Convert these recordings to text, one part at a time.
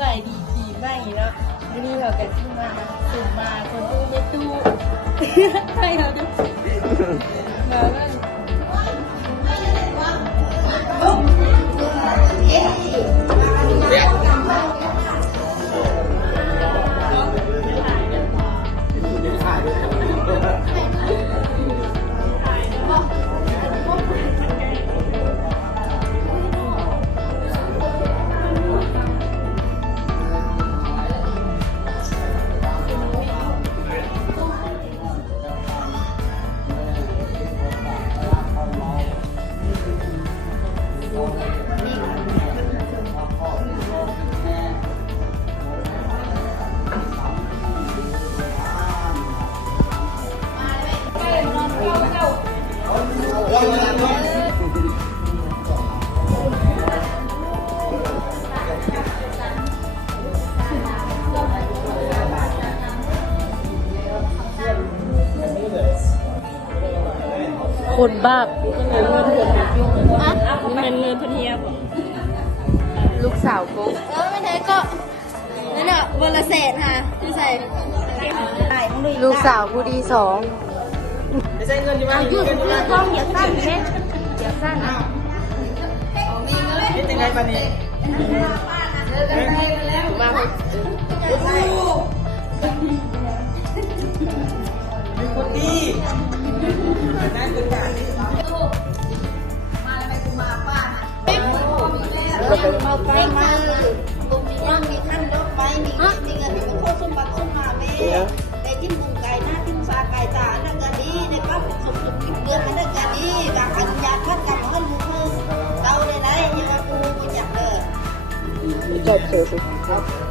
บายดีปีใหม่เนาะวันนี้เรากันที่มาสุ่มมาคนตู้ไม่ตู้ใช่เราดูมาแล้วคนบ้าเงินพันเทียบลูกสาวกูไม่ได้ก็นั่นแหละวันละแสนค่ะที่ใส่ลูกสาวกูดีสองไม่ใช่เงินอยู่มั้งยืดกล้องอย่าสั้นเช็ดอย่าสั้นนี่เป็นไงปะนี่มามีคนดีนั่นคือการที่เราเอาไปมาบุญมีร่างมีท่านยกไปมีเงินมีโคตรสมบัติสมมาเมในจิ้มมุงไก่หน้าจิ้มซาไก่จ่านักการดีในปั๊บสมสุขกินเดือนเป็นนักการดีบางอันยาคัดกำเงินมือเราได้ไหนยังว่ากูไม่อยากเลิกจบเถอะสิ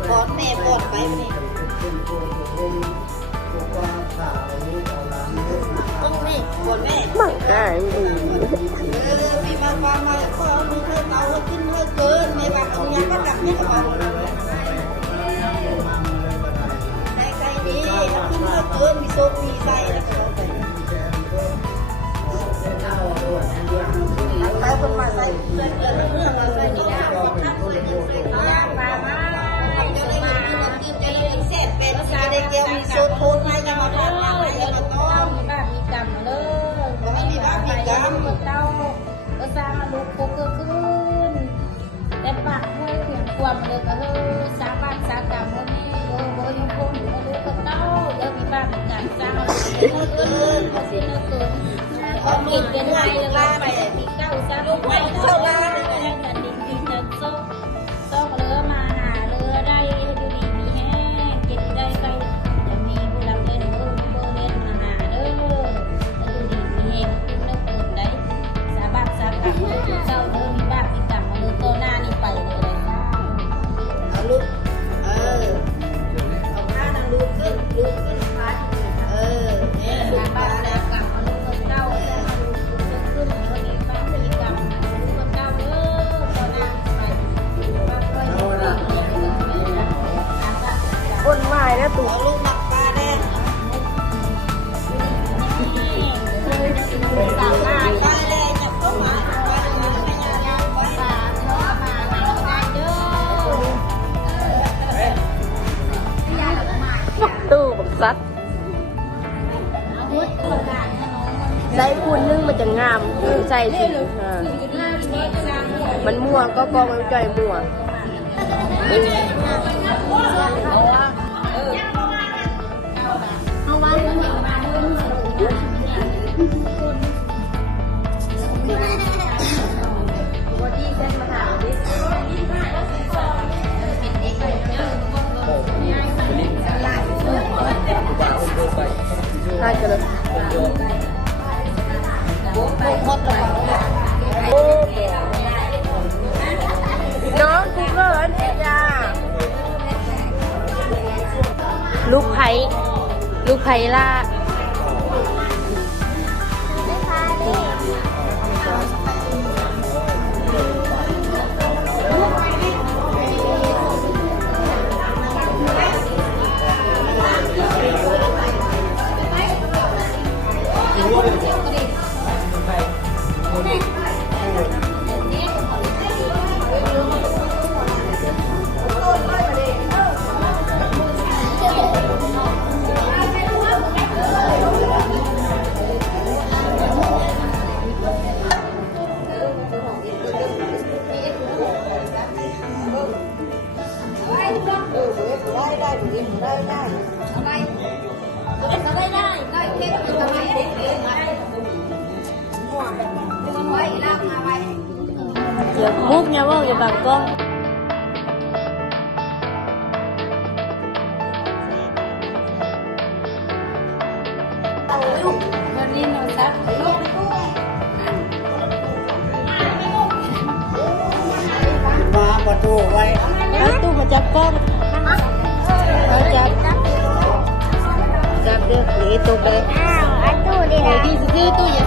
บอดแม่บอดไปวันนี้ต้องแม่บอดแม่มั่งได้มีบางความมาขอมือเธอเตาขึ้นเธอเกินในบางอันยาคัดกำในกระเป๋าใส่ดีขึ้นเธอเกินมีโซ่มีใส่แล้วก็ใส่คนมาใส่เรื่องเราใส่ดีนะทักใส่เงินใส่ตัวปลามาจะได้เงินจะได้เงินเสร็จเป็นจะได้เกี่ยวมีโซ่โทนให้จะมาทำอะไรจะมาต้องมีบ้านมีกรรมมาเลยไม่มีบ้านมีกรรมเต้าก็สร้างมาลุกโคกขึ้นแต่ปากเฮ้ยเพียงความเลยก็เฮ้ยสาบ้านสากรรมวันนี้โบยุคงอยู่มาลุกเต้าเดี๋ยวมีบ้านมีกรรมสร้างเกินเขาเสียเกินเขากินเป็นไงเลยไปมีเก้าสร้างไม่เท่าไรแล้วกันดิดินจะโซ่เรือมาหาเรือได้ดูดีมีแห้งกินได้ไปจะมีผู้รับเล่นเบอร์เล่นมาหาเด้อดูดีมีแห้งขึ้นแล้วเกินได้สาบักสากรรมเจ้าเด้อมีบ้านมีกรรมมาเรือตัวหน้านี่ไปเลยค่ะเอาลูกเอาผ้านั่งลูกขึ้นผ้าเนี่ยสาบักสากรรมมาเรือเจ้าเด้อมาลูกขึ้นเดี๋ยวนี้บ้านมีกรรมมาเรือเจ้าเด้อตัวหน้าไปคนวายแล้วตัวลูกหนักปลาแดงสาวนาปลาแดงจับก็มาปลาแดงไม่ยากปลาเนื้อมาหาได้เด้อตู้บักซัดใส่คุณนึงมันจะงามใส่สิมันมั่วก็กองมันใจมั่วน่าจะเลยน้องกูก็ร้อนจ้าลูกไผ่ล่า ได้ได้อะไรก็ได้ได้ได้เค้กทำไมเด็กเองมาหัวมันไว้ลากมาไว้ เดี๋ยวมุกเนี่ยว่าอย่าบังกล้องวันนี้เราซัก ลูกตู้ มาประตูไว้ เอาตู้มาจับกล้องเอาจับเรื่องหรือตู้ไป อ้าวอันตู้ดี โอ้ นะ ยที่ซื้อตู้ใ